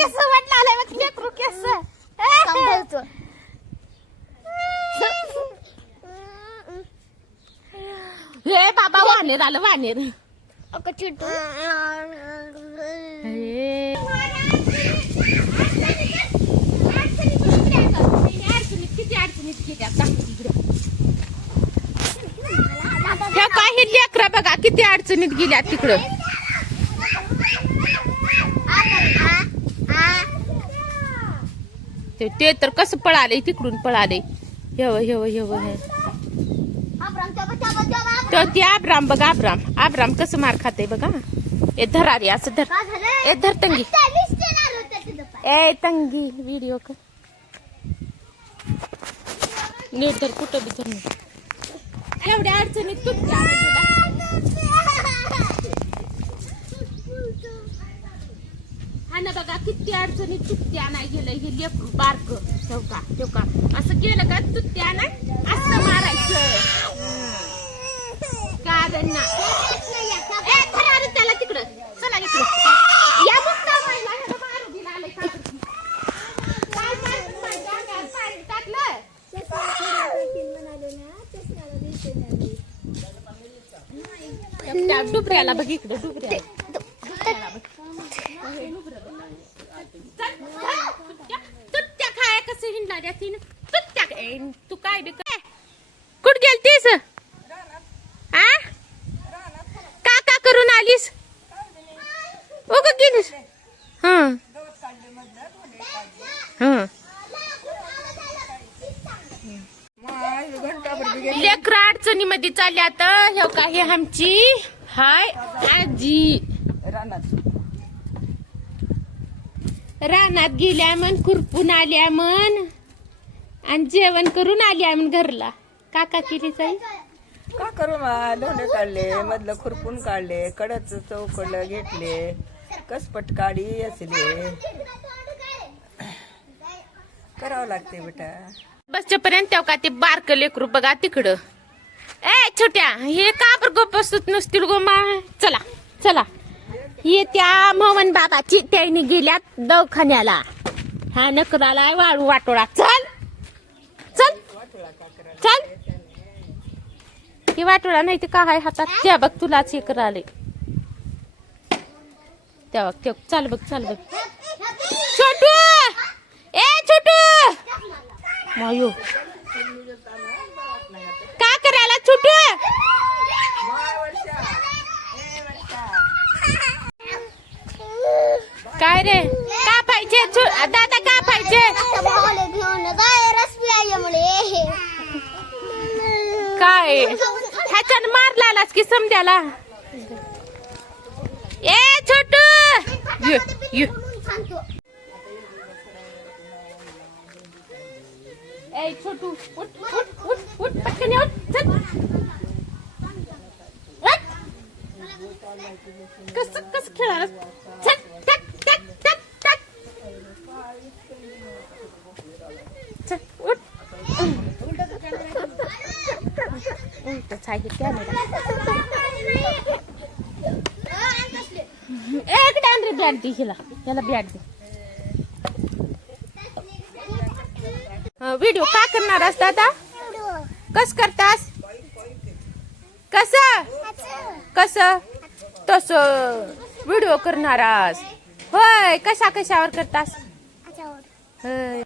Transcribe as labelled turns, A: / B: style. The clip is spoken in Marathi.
A: केस वाटलं आलंय मग लेकरू केस
B: सांभाळतो
A: हे बाबा वानेर आलं वानेर.
B: अगं चिटू
A: किती अडचणीत गेल्या ह्या काही लेकरा बघा किती अडचणीत गेल्या तिकडं. ते ते तर कसं पळाले तिकडून पळाले. हेव हेव हेव हे तो ते आबराम बघ आबराम आबराम कसं मार खाते बघा. ए धर आरे असं धर. ए धर तंगी. ए तंगी व्हिडिओ कर. नीट धर कुठं बी धर. एवढ्या अडचणीत तुटल्या आणि बघा किती अडचणीत चुकत्या नाही गेलं हे लेकरू बारक. ठेवका चौका असं केलं का तुटत्या नाही असं मारायचं. कारण ना त्याला तिकडं. चला इकडं. या बघ बाईला, ह्याला आलंय का? काय मारतं माझ्या अंगावर पाणी टाकलं? त्या डुबऱ्याला बघ इकडे डुबऱ्याला तुत्या खाया कसं तू काय बी काय कुठ गेलतीस? आ? का का करून आलीस? उग गेलीस? हा. हा. लेकर अडचणीमध्ये चालल्या तर हे काय हे आमची? हाय आजी. रानात गेल्या मन कुरपून आल्या मन आणि जेवण करून आल्या मन घरला. काका केली जाईल
C: का करू मा? धोंडे काढले मधलं खुरपून काढले कडच चौकडलं घेतले कसपट काढी असले. करावं लागते बेटा.
A: बसच्या पर्यंत तेव्हा का ते बारक लेकरू बघा तिकडं. ए छोट्या हे का बर गप बसत नसतील गो मा? चला चला. हे त्या मोहन बाबाची त्याने गेल्यात दवाखान्याला. हा नकराला वाळू वाटोळा. चल. चल. ही वाटोळा नाही ते का आहे हातात? त्या बघ तुलाच हे कराले त्या बघ ते चाल बघ चाल बघ. छोटू! ए छोटू! मायो. का करायला छोटू? काय रे? का पाहिजे? दादा का पाहिजे? काय? ह्याच्यानं मार लालास की समद्याला ए छोटू! ए छोटू उठ उठ उठ उठ पटकन ये, उठ चल. उठ. कसं कसं चल टक टक टक टक चल उठ उलटच आहे कॅमेरा एक डांडरी बॅट दे हिला. याला बॅट दे. व्हिडिओ का करणार असता आता कस करतास? कस? कस? तस व्हिडिओ करणारास होय कशा कशावर करतास? होय.